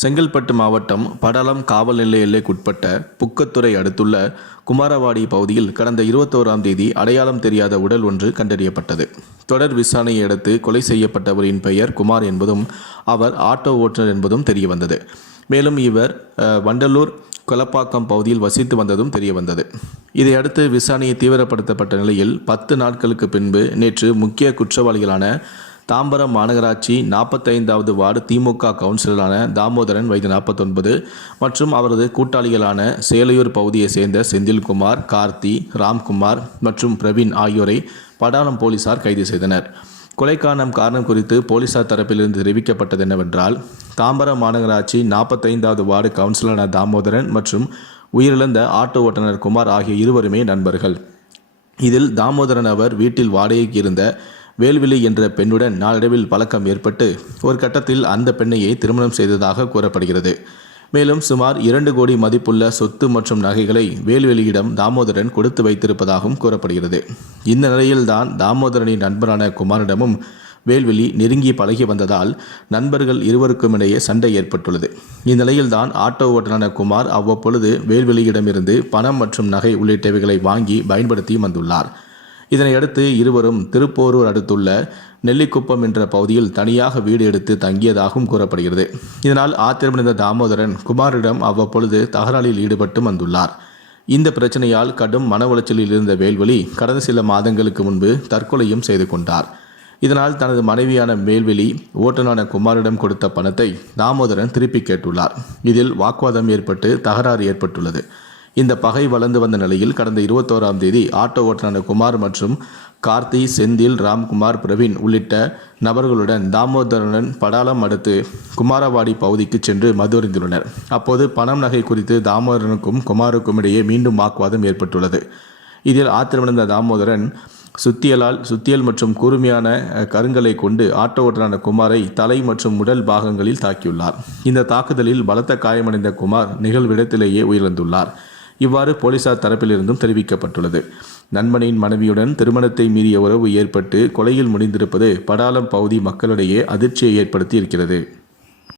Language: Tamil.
செங்கல்பட்டு மாவட்டம் படலம் காவல் நிலைய எல்லைக்குட்பட்ட புக்கத்துறை அடுத்துள்ள குமாரவாடி பகுதியில் கடந்த இருபத்தோராம் தேதி அடையாளம் தெரியாத உடல் ஒன்று கண்டறியப்பட்டது. தொடர் விசாரணையை அடுத்து கொலை செய்யப்பட்டவரின் பெயர் குமார் என்பதும் அவர் ஆட்டோ ஓட்டுநர் என்பதும் தெரியவந்தது. மேலும் இவர் வண்டலூர் கொலப்பாக்கம் பகுதியில் வசித்து வந்ததும் தெரிய வந்தது இதையடுத்து விசாரணையை தீவிரப்படுத்தப்பட்ட நிலையில் பத்து நாட்களுக்கு பின்பு நேற்று முக்கிய குற்றவாளிகளான தாம்பரம் மாநகராட்சி நாற்பத்தைந்தாவது வார்டு திமுக கவுன்சிலரான தாமோதரன் வயது நாற்பத்தொன்பது மற்றும் அவரது கூட்டாளிகளான சேலையூர் பகுதியைச் சேர்ந்த செந்தில்குமார் கார்த்தி ராம்குமார் மற்றும் பிரவீன் ஆகியோரை படாலம் போலீசார் கைது செய்தனர். கொலைக்கான காரணம் குறித்து போலீசார் தரப்பிலிருந்து தெரிவிக்கப்பட்டது என்னவென்றால் தாம்பரம் மாநகராட்சி நாற்பத்தைந்தாவது வார்டு கவுன்சிலரான தாமோதரன் மற்றும் உயிரிழந்த ஆட்டோ ஓட்டுநர் குமார் ஆகிய இருவருமே நண்பர்கள். இதில் தாமோதரன் அவர் வீட்டில் வாடகைக்கு இருந்த வேல்விழி என்ற பெண்ணுடன் நாளடைவில் பழக்கம் ஏற்பட்டு ஒரு கட்டத்தில் அந்த பெண்ணையே திருமணம் செய்ததாக கூறப்படுகிறது. மேலும் சுமார் இரண்டு கோடி மதிப்புள்ள சொத்து மற்றும் நகைகளை வேல்வெளியிடம் தாமோதரன் கொடுத்து வைத்திருப்பதாகவும் கூறப்படுகிறது. இந்த நிலையில்தான் தாமோதரனின் நண்பரான குமாரிடமும் வேல்வெளி நெருங்கி பழகி வந்ததால் நண்பர்கள் இருவருக்கும் இடையே சண்டை ஏற்பட்டுள்ளது. இந்நிலையில்தான் ஆட்டோ ஓட்டரான குமார் அவ்வப்பொழுது வேல்வெளியிடமிருந்து பணம் மற்றும் நகை உள்ளிட்டவைகளை வாங்கி பயன்படுத்தி வந்துள்ளார். இதனையடுத்து இருவரும் திருப்போரூர் அடுத்துள்ள நெல்லிக்குப்பம் என்ற பகுதியில் தனியாக வீடு எடுத்து தங்கியதாகவும் கூறப்படுகிறது. இதனால் ஆத்திரமடைந்த தாமோதரன் குமாரிடம் அவ்வப்பொழுது தகராறில் ஈடுபட்டு வந்துள்ளார். இந்த பிரச்சனையால் கடும் மன உளைச்சலில் இருந்த வேல்வெளி கடந்த சில மாதங்களுக்கு முன்பு தற்கொலையும் செய்து கொண்டார். இதனால் தனது மனைவியான மேல்வெளி ஓட்டுநான குமாரிடம் கொடுத்த பணத்தை தாமோதரன் திருப்பி கேட்டுள்ளார். இதில் வாக்குவாதம் ஏற்பட்டு தகராறு ஏற்பட்டுள்ளது. இந்த பகை வளர்ந்து வந்த நிலையில் கடந்த இருபத்தோராம் தேதி ஆட்டோ ஓட்டுநர் குமார் மற்றும் கார்த்தி செந்தில் ராம்குமார் பிரவீன் உள்ளிட்ட நபர்களுடன் தாமோதரனுடன் படாலம் அடுத்து குமாரவாடி பகுதிக்கு சென்று மதுரிந்துள்ளனர் அப்போது பணம் நகை குறித்து தாமோதரனுக்கும் குமாருக்கும் இடையே மீண்டும் வாக்குவாதம் ஏற்பட்டுள்ளது. இதில் ஆத்திரமடைந்த தாமோதரன் சுத்தியலால் சுத்தியல் மற்றும் கூர்மையான அஹ், கருங்கலை கொண்டு ஆட்டோ ஓட்டரான குமாரை தலை மற்றும் உடல் பாகங்களில் தாக்கியுள்ளார். இந்த தாக்குதலில் பலத்த காயமடைந்த குமார் நிகழ்விடத்திலேயே உயிரிழந்துள்ளார். இவ்வாறு போலீசார் தரப்பிலிருந்தும் தெரிவிக்கப்பட்டுள்ளது. நண்பனின் மனைவியுடன் திருமணத்தை மீறிய உறவு ஏற்பட்டு கொலையில் முடிந்திருப்பது படாலம் பகுதி மக்களிடையே அதிர்ச்சியை ஏற்படுத்தி இருக்கிறது